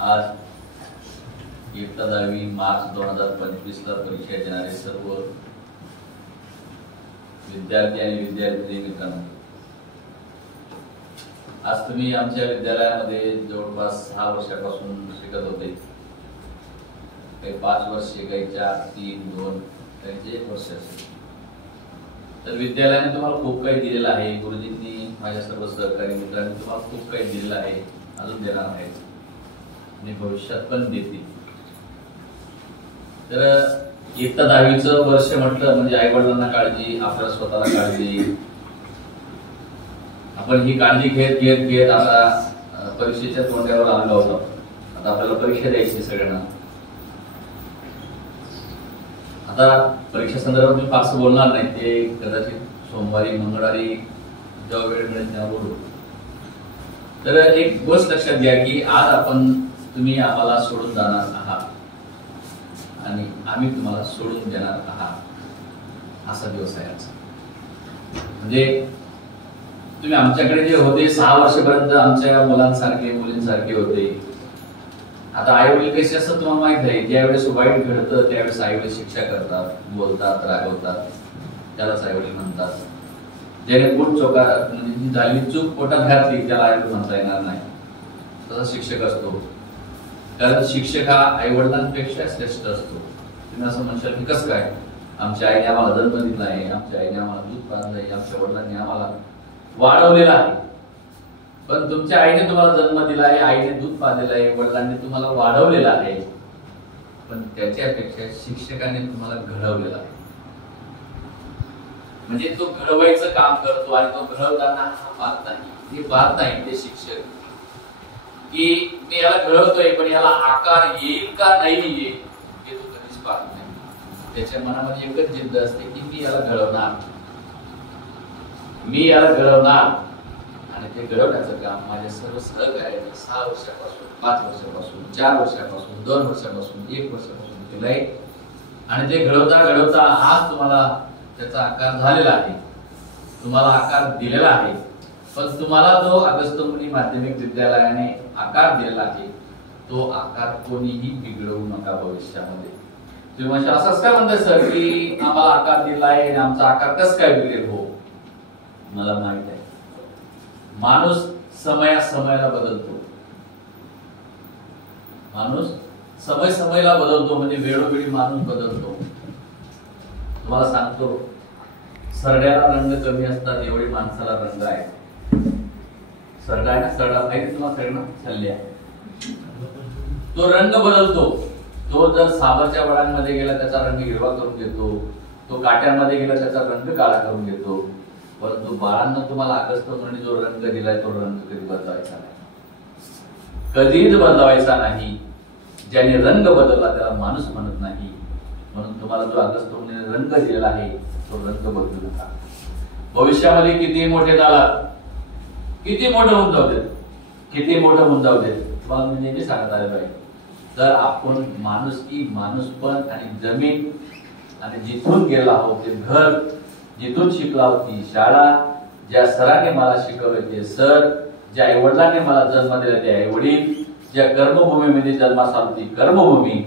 आज इयत्ता 10वी मार्च 2025 ला परीक्षा देणारे सर्व विद्यार्थी आणि विद्यार्थी मित्रांनो, आज तुम्ही आमच्या विद्यालयामध्ये जवळपास 6 वर्षापासून शिकत होते. काही 5 वर्ष, काही 4, 3, 2, काही 1 वर्ष असेल. तर विद्यालयाने तुम्हाला खूप काही दिलेलं आहे. गुरुजींनी, माझ्या सर्व सहकारी मित्रांनी तुम्हाला खूप काही दिलेलं आहे, अजून देणार आहे आणि भविष्यात पण देतील. तर इयत्ता 10वीचं वर्ष म्हटलं म्हणजे आई वडिलांना काळजी, आपल्याला स्वतःला काळजी. आपण ही काळजी घेत आता परीक्षेच्या तोंडावर आलो होतो. आता आपल्याला परीक्षा द्यायची सगळ्यांना. आता परीक्षा संदर्भात मी फारसं बोलणार नाही, ते कदाचित सोमवारी मंगळवारी जेव्हा वेळ मिळेल तेव्हा बोलू. तर एक गोष्ट लक्षात घ्या की आज तुम्ही आम्हाला सोडून जाणार आहात आणि आम्ही तुम्हाला सोडून देणार आहात, असा दिवस आहे आज. म्हणजे तुम्ही आमच्याकडे जे होते 6 वर्षापर्यंत आमच्या मुलांसारखे मुलींसारखे होते. आता आई वडील कसे असतात तुम्हाला माहित आहे. ज्यावेळेस वाईट घडतं त्यावेळेस आई वडील शिक्षा करतात, बोलतात, रागवतात, त्यालाच आई वडील म्हणतात. ज्याने म्हणजे झालेली चूक पोटात घातली त्याला आई वडील म्हणता येणार नाही, तसा शिक्षक असतो. कारण शिक्षक हा आई वडिलांपेक्षा श्रेष्ठ असतो. तुम्ही असं म्हणशाल की कसं काय, आमच्या आईने आम्हाला जन्म दिला आहे, आमच्या आईने आम्हाला दूध पाजलंय, आमच्या वडिलांनी आम्हाला वाढवलेला आहे. पण तुमच्या आईने तुम्हाला जन्म दिला आहे, आईने दूध पाजलेलं आहे, वडिलांनी तुम्हाला वाढवलेला आहे, पण त्याच्यापेक्षा शिक्षकाने तुम्हाला घडवलेला आहे. म्हणजे तो घडवायचं काम करतो आणि तो घडवताना हा पाहत नाही, हे पाहत नाही ते शिक्षक की मी याला घडवतोय पण याला आकार येईल का नाही येईल हे तो कधीच पाहत नाही. त्याच्या मनामध्ये एकच जिद्द असते की मी याला घडवणार, मी याला घडवणार. आणि ते घडवण्याचं काम माझ्या सर्व सहकार्याने 6 वर्षापासून, 5 वर्षापासून, 4 वर्षापासून, 2 वर्षापासून, 1 वर्षापासून केलंय. आणि ते घडवता घडवता आज तुम्हाला त्याचा आकार झालेला आहे, तुम्हाला आकार दिलेला आहे. पण तुम्हाला जो अगस्त मुनी माध्यमिक विद्यालयाने आकार दिलेला आहे तो आकार कोणीही बिघडवू नका भविष्यामध्ये. तुम्ही म्हणजे असंच काय म्हणताय सर की आम्हाला आकार दिला आहे आणि आमचा आकार कसं काय बिघडेल? हो, मला माहित आहे. माणूस समयाला बदलतो. माणूस समयाला बदलतो, म्हणजे वेळोवेळी माणूस बदलतो. तुम्हाला सांगतो, सरड्याला रंग कमी असतात एवढी माणसाला रंग आहे. सरडा आहे ना, सरडा माहिती तुम्हाला सगळ्यांना, सल्ल्या. तो रंग बदलतो. तो जर सावरच्या वडांमध्ये गेला त्याचा रंग हिरवा करून घेतो, तो काट्यांमध्ये गेला त्याचा रंग काळा करून घेतो. परंतु बाळांना तुम्हाला अगस्त मुनीने जो रंग दिलाय तो रंग कधी बदलायचा नाही, कधीच बदलावायचा नाही. ज्याने रंग बदलला त्याला माणूस म्हणत नाही. म्हणून तुम्हाला जो अगस्त मुनीने रंग दिलेला आहे तो रंग बदलू नका. भविष्यामध्ये किती मोठे झालात, किती मोठं होऊन जाऊ देत, किती मोठं होऊन जाऊ देत, तुम्हाला मी नेहमी सांगत आलेलो आहे. तर आपण माणुसकी, माणूसपण आणि जमीन आणि जिथून गेला आहोत ते घर, जिथून शिकला होती शाळा, ज्या सरांनी मला शिकवले ते सर, ज्या आई वडिलांनी मला जन्म दिला ते आई वडील, ज्या कर्मभूमीमध्ये जन्मास आलो ती कर्मभूमी,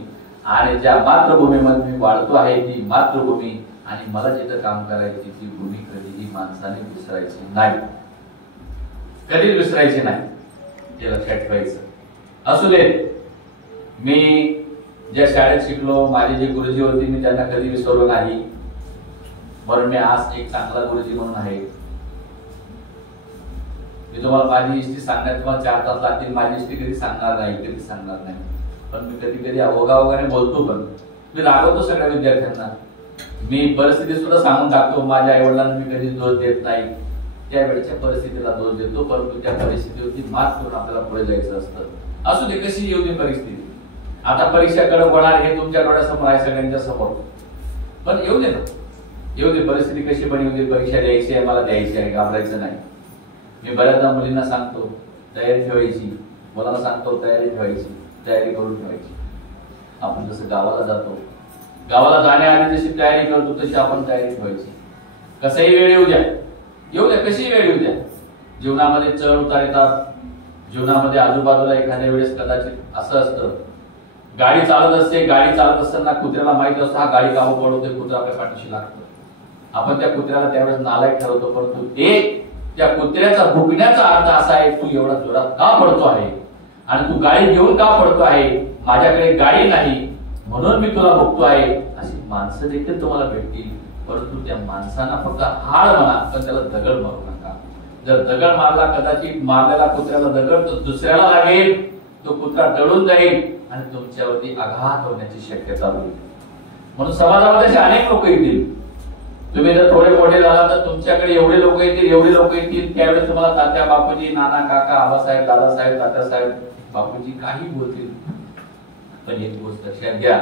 आणि ज्या मातृभूमीमध्ये मी वाढतो आहे ती मातृभूमी, आणि मला जिथं काम करायची ती भूमी कधीही माणसाने विसरायची नाही, कधीच विसरायची नाही. ते लक्षात ठेवायचं. असू दे, मी ज्या शाळेत शिकलो, माझे जे गुरुजी होते मी त्यांना कधी विसरलो नाही. म्हणून मी आज एक चांगला गुरुजी म्हणून आहे. मी तुम्हाला माझी हिस्ट्री सांगण्यात तुम्हाला 4 तास लागतील. माझी हिस्ट्री कधी सांगणार नाही, कधी सांगणार नाही. पण मी कधी कधी अवघावघाने बोलतो, पण मी रागवतो सगळ्या विद्यार्थ्यांना. मी परिस्थिती सुद्धा सांगून टाकतो. माझ्या आई वडिलांना मी कधी दोष देत नाही, त्यावेळेच्या परिस्थितीला दोष देतो. परंतु त्या परिस्थितीवरती मात करून आपल्याला पुढे जायचं असतं. असू दे कशी येऊ दे परिस्थिती. आता परीक्षा कडक होणार हे तुमच्या डोळ्यासमोर आहे, सगळ्यांच्या समोर. पण येऊ दे ना, येऊ दे, परिस्थिती कशी पण येऊ दे. परीक्षा द्यायची आहे, मला द्यायची आहे, घाबरायचं नाही. मी बऱ्याचदा मुलींना सांगतो तयारी ठेवायची, मुलांना सांगतो तयारी ठेवायची, तयारी करून ठेवायची. आपण जसं गावाला जातो, गावाला जाण्याआधी जशी तयारी करतो तशी आपण तयारी ठेवायची. कसंही वेळ येऊ द्या, येऊ द्या, कशी वेळ येऊ द्या. जीवनामध्ये चढ उतार येतात, जीवनामध्ये आजूबाजूला एखाद्या वेळेस कदाचित असं असतं, गाडी चालत असते, गाडी चालत असताना कुत्र्याला माहित असतं हा गाडी कामं पडवतोय, कुत्रा आपल्या पाठीशी लागतो. आपण त्या कुत्र्याला त्यावेळेस नालायक ठरवतो, परंतु त्या कुत्र्याचा भुकण्याचा अर्थ असा आहे, तू एवढा जोरात का पडतो आहे आणि तू गाडी घेऊन का पडतो आहे, माझ्याकडे गाडी नाही म्हणून मी तुला बघतो आहे. अशी माणसं देखील तुम्हाला भेटतील, परंतु त्या माणसांना फक्त हाड म्हणा, पण त्याला दगड मारू नका. जर दगड मारला, कदाचित मारलेला कुत्र्याला दगड तो दुसऱ्याला लागेल, तो कुत्रा दडून जाईल आणि तुमच्यावरती आघात होण्याची शक्यता होईल. म्हणून समाजामध्ये असे अनेक लोक येतील. तुम्ही जर थोडे मोठे झाला तर तुमच्याकडे एवढे लोक येतील, एवढे लोक येतील, त्यावेळेस तुम्हाला तात्या, बापूजी, नाना, काका, आबासाहेब, दादासाहेब, तात्यासाहेब, बापूजी काही बोलतील. पण एक गोष्ट लक्षात घ्या,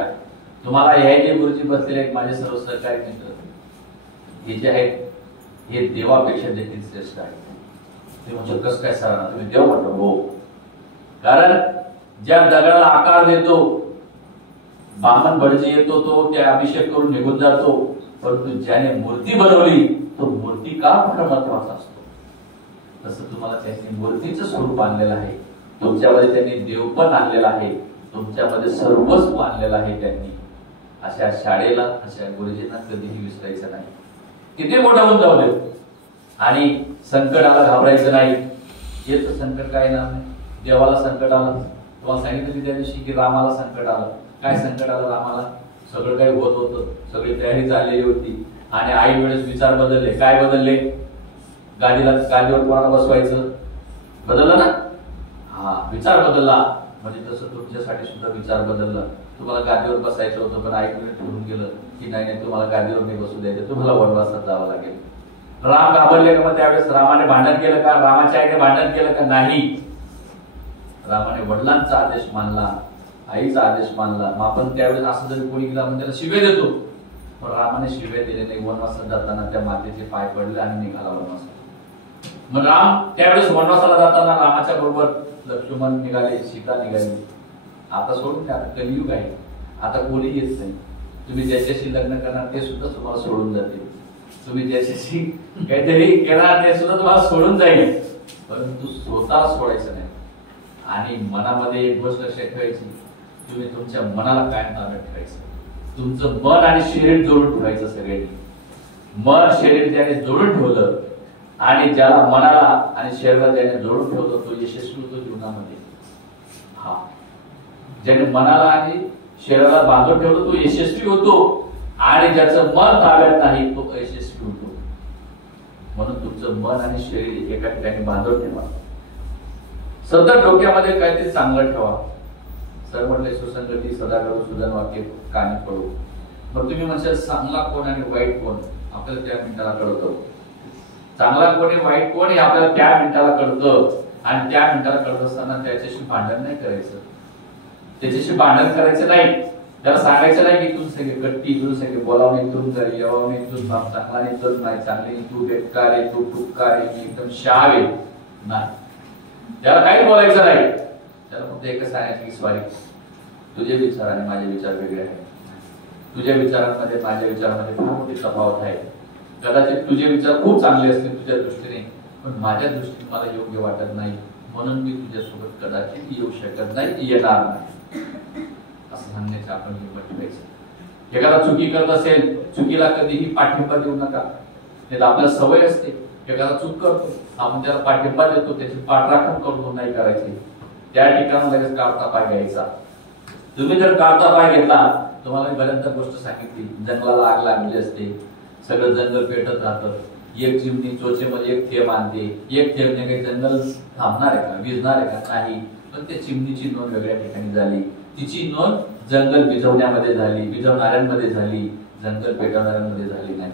तुम्हाला हे जे गुरुजी बसलेले आहेत, माझे सर्व सहकारी मित्र, हे जे आहेत हे देवापेक्षा देखील श्रेष्ठ आहेत. ते म्हणजे कसं काय सर, तुम्ही देव म्हटलं? हो, कारण ज्या दगडाला आकार देतो, बामण भटजी येतो, तो त्या अभिषेक करून निघून जातो, परंतु ज्याने मूर्ती बनवली तो मूर्ती का फार महत्वाचा असतो. तसं तुम्हाला त्यांनी मूर्तीचं स्वरूप आणलेलं आहे, तुमच्यामध्ये त्यांनी देव पण आणलेला आहे, तुमच्यामध्ये सर्वस्व आणलेलं आहे त्यांनी. अशा शाळेला, अशा गुरुजींना कधीही विसरायचं नाही. किती मोठा होऊन जाऊ दे आणि संकटाला घाबरायचं नाही. येतं संकट काय ना, देवाला संकट आलं. तुम्हाला सांगितलं की त्या दिवशी की रामाला संकट आलं. काय संकट आलं रामाला? सगळं काही होत होतं, सगळी तयारी झालेली होती आणि आई वेळेस विचार बदलले. काय बदलले? गादीवर कोणाला बसवायचं बदललं ना? हा, विचार बदलला. म्हणजे तसं तुमच्यासाठी सुद्धा विचार बदलला. तुम्हाला गादीवर बसायचं होतं, पण आई वेळेस ठरवून गेलं की नाही, तुम्हाला गादीवर नाही बसू द्यायचं, तुम्हाला वनवासात जावं लागेल. राम घाबरले का? मग त्यावेळेस रामाने भांडण केलं का? रामाच्या आईने भांडण केलं का? नाही. रामाने वडिलांचा आदेश मानला, आईचा आदेश मानला. मग आपण त्यावेळेस असं जरी कोणी केलं आपण त्याला शिव्या देतो, पण रामाने शिव्या दिले नाही. वनवासात जाताना त्या मातेचे पाय पडले आणि निघाला वनवासात. मग राम त्यावेळेस वनवासाला जाताना रामाच्या बरोबर लक्ष्मण निघाले, सीता निघाली. आता सोडून द्या, कलियुग आहे, आता कोणी येत नाही. तुम्ही ज्याच्याशी लग्न करणार ते सुद्धा तुम्हाला सोडून जाते. तुम्ही ज्याच्याशी काहीतरी करणार ते सुद्धा तुम्हाला सोडून जाईल, परंतु स्वतः सोडायचं नाही. आणि मनामध्ये एक गोष्ट लक्षात ठेवायची, तुम्ही तुमच्या मनाला कायम ताब्यात ठेवायचं. तुमचं मन आणि शरीर जोडून ठेवायचं. सगळ्यांनी मन शरीर ज्याने जोडून ठेवलं आणि ज्याला मनाला आणि शरीराला ज्याने जोडून ठेवलं तो यशस्वी होतो जीवनामध्ये. हा, ज्याने मनाला आणि शरीराला बांधून ठेवलं तो यशस्वी होतो आणि ज्याचं मन ताब्यात नाही तो अयशस्वी होतो. म्हणून तुमचं मन आणि शरीर एका ठिकाणी बांधून ठेवा. सतत डोक्यामध्ये काहीतरी चांगलं ठेवा. सर म्हटले सुसंगती सदा करू, सुजन वाक्य कानी पडू. मग तुम्ही म्हणशाल चांगला कोण आणि वाईट कोण? आपल्याला त्या मिनिटाला कळतं. चांगला कोण आहे, वाईट कोण हे आपल्याला त्या मिनिटाला कळतं. आणि त्या मिनिटाला कळत असताना त्याच्याशी भांडण नाही करायचं, त्याच्याशी भांडण करायचं नाही. त्याला सांगायचं नाही की तू सगळे कट्टी, तू सगळे बोलावं नाही, तू घरी यावं नाही, तू चांगला नाही, तू नाही चांगली, तू बेकार आहे, तू टुक्कार आहे, एकदम शाव आहे. नाही, त्याला काही बोलायचं नाही. त्याला फक्त एकच सांगायचं की स्वारी, तुझे विचार आणि माझे विचार वेगळे आहेत. तुझ्या विचारांमध्ये माझ्या विचारांमध्ये फार मोठी तफावत आहे. कदाचित तुझे विचार खूप चांगले असतील तुझ्या दृष्टीने, पण माझ्या दृष्टीने मला योग्य वाटत नाही, म्हणून मी तुझ्यासोबत कदाचित येऊ शकत नाही, येणार नाही. असं सांगण्याचं आपण हिंमत ठेवायचं. एखादा चुकी करत असेल, चुकीला कधीही पाठिंबा देऊ नका. नाही आपल्याला सवय असते, एखादा चूक करतो आपण त्याला पाठिंबा देतो, त्याची पाठराखण करतो, नाही करायची. त्या ठिकाणी लगेच काढता पाय घ्यायचा. तुम्ही जर काढता पाय घेतला, तुम्हाला बऱ्याचदा गोष्ट सांगितली, जंगलाला आग लागली असते, सगळं जंगल पेटत राहतं, एक चिमणी चोचेमध्ये एक थेंब आणते, एक थेंबने काही जंगल थांबणार आहे का, विझणार आहे का? नाही. पण त्या चिमणीची नोंद वेगळ्या ठिकाणी झाली, तिची नोंद जंगल विझवण्यामध्ये झाली, विझवणाऱ्यांमध्ये झाली, जंगल पेटवणाऱ्यांमध्ये झाली नाही.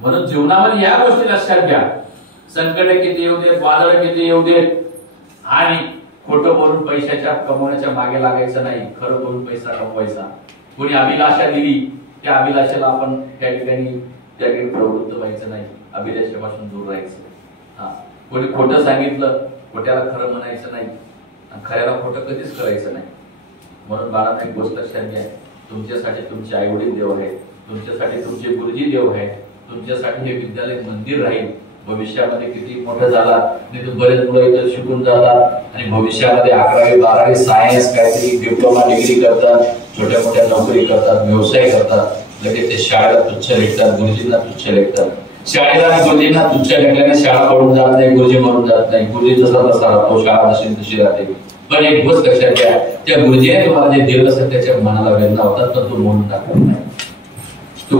म्हणून जीवनामध्ये या गोष्टी लक्षात घ्या. संकट किती येऊ देत, वादळ किती येऊ देत, आणि खोटं बोलून पैशाच्या कमवण्याच्या मागे लागायचं नाही, खरं बोलून पैसा कमवायचा. कोणी अभिलाषा दिली, त्या अभिलाषेला आपण त्या ठिकाणी प्रवृत्त व्हायचं नाही, अभिलाषेपासून दूर राहायचं. हा, कोणी खोटं सांगितलं, खोट्याला खरं म्हणायचं नाही, खऱ्याला खोटं कधीच करायचं नाही. म्हणून बाळांना एक गोष्ट लक्षात घ्या, तुमच्यासाठी तुमचे आई वडील देव आहेत, तुमच्यासाठी तुमचे गुरुजी देव आहेत, तुमच्यासाठी हे विद्यालय मंदिर राहील. भविष्यामध्ये किती मोठं झाला आणि तो बरेच मुलं इथं शिकून जातात आणि भविष्यामध्ये 11वी 12वी सायन्स काहीतरी डिप्लोमा डिग्री करतात, छोट्या मोठ्या नोकरी करतात, व्यवसाय करतात, लगेच ते शाळेला तुच्छ लेखतात, गुरुजींना तुच्छ लेखतात. शाळेला आणि गुरुजींना तुच्छ लेखल्याने शाळा पडून जात नाही, गुरुजी मरून जात नाही, गुरुजी जसा तसा राहतो, शाळा जशी तशी राहते. पण एक गोष्ट लक्षात घ्या, त्या गुरुजीने तुम्हाला जे दिलं असेल त्याच्या मनाला वेदना होतात, पण तो म्हणून टाकत नाही.